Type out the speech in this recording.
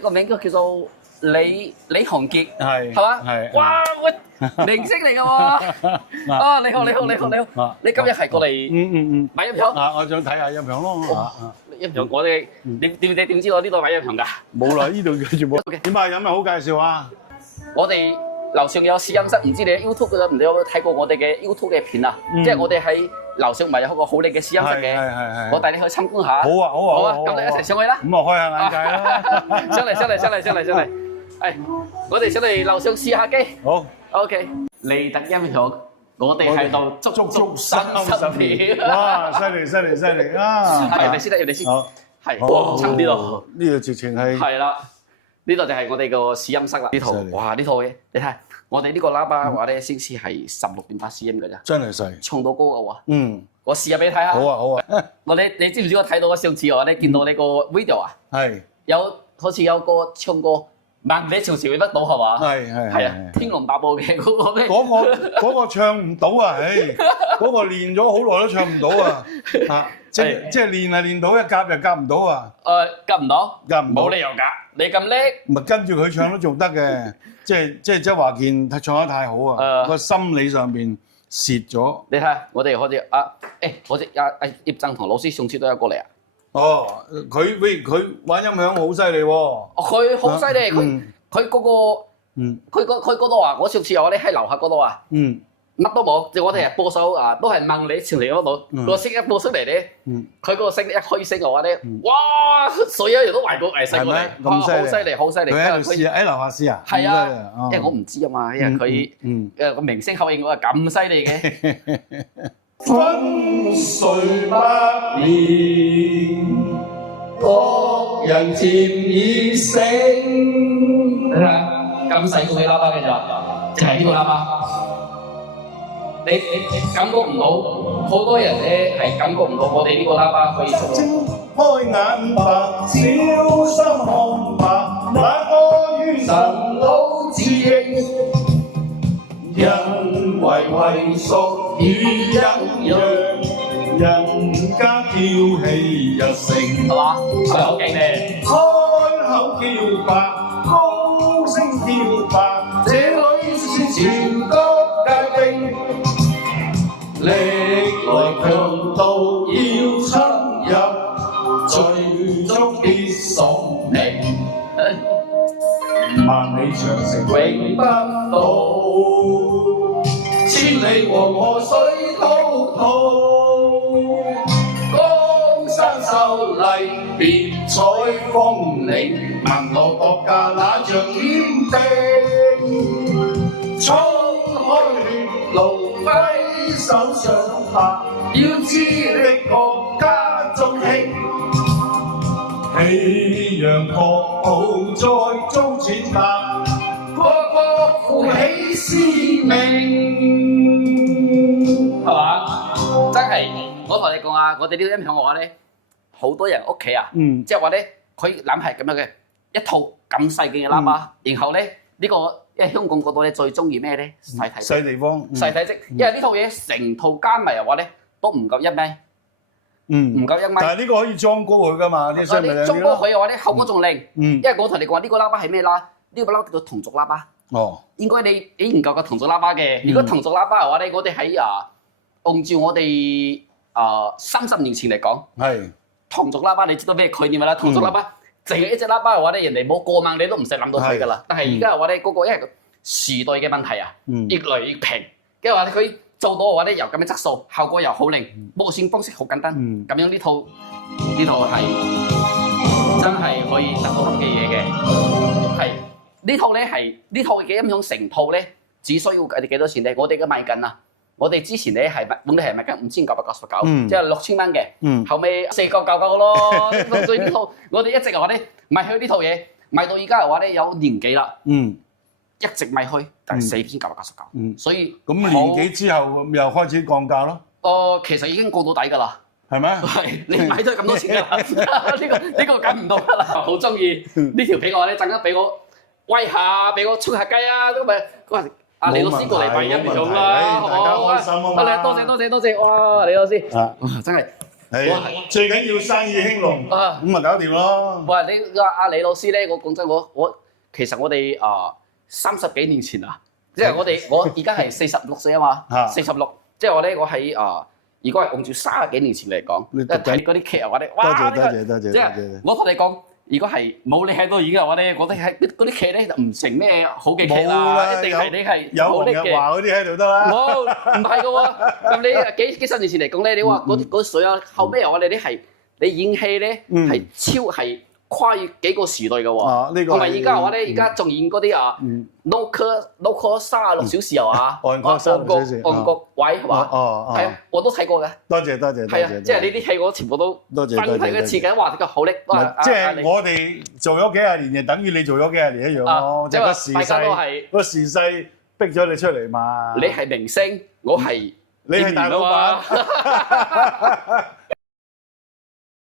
個名叫做李洪傑，係嘛？係。哇！我明星嚟㗎喎！啊，你好，你今日係過嚟買音響？我想睇下音響咯。音響我哋點知我呢度買音響㗎？冇啦，呢度全部。點啊？有咩好介紹啊？我哋樓上有試音室，唔知你喺 YouTube 嗰度，唔知有冇睇過我哋嘅 YouTube 嘅片啊？即係我哋喺樓上咪有個好靚嘅試音室嘅，係。我帶你去參觀下。好啊，咁你一齊上去啦。咁啊，開下眼界啦。上嚟。我哋上嚟樓上試下機。好。OK。利特音響，我哋喺度足30秒。哇！犀利啊！入嚟先。好。係。差唔多咯。呢度直情係。係啦。呢度就係我哋個試音室啦。呢套，哇！呢套嘢，你睇，我哋呢個喇叭嘅話咧，先至係16.8 cm 㗎咋。真係細。唱到高嘅喎。我試下俾你睇下。好啊。你知唔知我睇到上次我咧見到你個 video 啊？係。好似有個唱歌萬里長城永不倒係嘛？係啊，天龍八部嘅嗰個咩？嗰個唱唔到啊！嗰個練咗好耐都唱唔到啊！即係練係練到，一夾就夾唔到啊！夾唔到？夾唔到？冇理由㗎！你咁叻，咪跟住佢唱都仲得嘅，即係周華健唱得太好啊！個心理上邊蝕咗。你睇下，我哋好似好似葉振棠老師上次都有過嚟啊！佢玩音響好犀利喎！佢好犀利，佢嗰個佢嗰度啊！我上次我哋喺樓下嗰度啊，乜都冇，就我哋係播首啊，都係萬里長城嗰度個聲一播出嚟咧，佢嗰個聲一開聲嘅話咧，哇！所有人都圍過嚟細過嚟，好犀利！佢喺度試啊，喺樓下試啊，係啊，因為我唔知啊嘛，因為佢個明星效應我係咁犀利嘅。分碎百年，各人漸已醒。你睇咁細個嘅喇叭嘅咋，就係呢個喇叭。你感覺唔到，好多人咧係感覺唔到我哋呢個喇叭可以做。睜開眼白，小心看白，那個於神老自認。人為屬與陰陽，人家叫氣日盛，係嘛？係咪好勁咧？開口叫白，高聲叫白，這裏是全國界定，歷來強盜要侵入，最終必送命。萬里長城永不倒，千里黃河水滔滔，江山秀麗別採風鈴，文羅國家那像點兵，衝開血路揮手上下，要知的國家中興。喜洋國號再遭踐踏，個個負起使命，係嘛？真係，我同你講啊，我哋呢個音響嘅話咧，好多人屋企啊，即係話咧，佢諗係咁樣嘅一套咁細嘅喇叭，然後咧呢個因為香港嗰度咧最中意咩咧？細地方，細體積，因為呢套嘢成套加埋嘅話咧都唔夠1米。唔夠1米，但係呢個可以裝高佢㗎嘛？啲聲咪靚啲咯。裝高佢嘅話咧，效果仲靚。因為我同你講話呢個喇叭係咩啦？呢個喇叭叫做同族喇叭。應該你研究過同族喇叭嘅。如果同族喇叭嘅話咧，我哋喺按照我哋30年前嚟講，同族喇叭你知道咩概念啦？同族喇叭淨係一隻喇叭嘅話咧，人哋冇過萬你都唔使諗到佢㗎啦。但係而家嘅話咧，嗰個因為時代嘅問題啊，越嚟越平，跟住話佢。做到嘅話咧，又咁嘅質素，效果又好靚，無線方式好簡單，咁樣呢套係真係可以得到咁嘅嘢嘅。係呢套咧係呢套嘅音響成套咧，只需要你幾多錢咧？我哋而家賣緊啊！我哋之前咧係本嚟係賣緊5999，即係6000蚊嘅，後尾4999咯。所以呢套我哋一直嘅話咧賣去呢套嘢，賣到而家嘅話咧有年幾啦。一直賣去，但係4999，所以咁年幾之後又開始降價咯。其實已經過到底㗎啦，係咩？係你買都係咁多錢㗎啦，呢個緊唔到㗎啦。好中意呢條片嘅話咧，陣間俾我威下，俾我出下雞啊！咁咪嗰陣阿李老師過嚟買音響啦，大家開心啊嘛！多謝，哇！李老師真係係最緊要生意興隆，咁咪搞掂咯。哇！你阿李老師咧，我講真，其實我哋30幾年前啊，即係我而家係46歲啊嘛，46，即係我喺如果係按照30幾年前嚟講，睇嗰啲劇啊，我哋哇，多謝，即係我同你講。如果係冇你喺度演嘅話咧，我哋係嗰啲劇咧就唔成咩好嘅劇啦，一定係你係有黃日華嗰啲喺度得啦。冇，唔係嘅喎。咁你幾十年前嚟講咧，你話嗰水啊，後尾我哋啲係你演戲咧係係跨越幾個時代嘅喎。同埋而家嘅話咧，而家仲演嗰啲local 36小時係嘛？韓國位係嘛？係啊，我都睇過嘅。多謝。係啊，即係呢啲戲我全部都翻睇一次嘅，哇！呢個好叻。即係我哋做咗幾廿年，就等於你做咗幾廿年一樣咯。即係個時勢逼咗你出嚟嘛。你係明星，我係你係大老闆。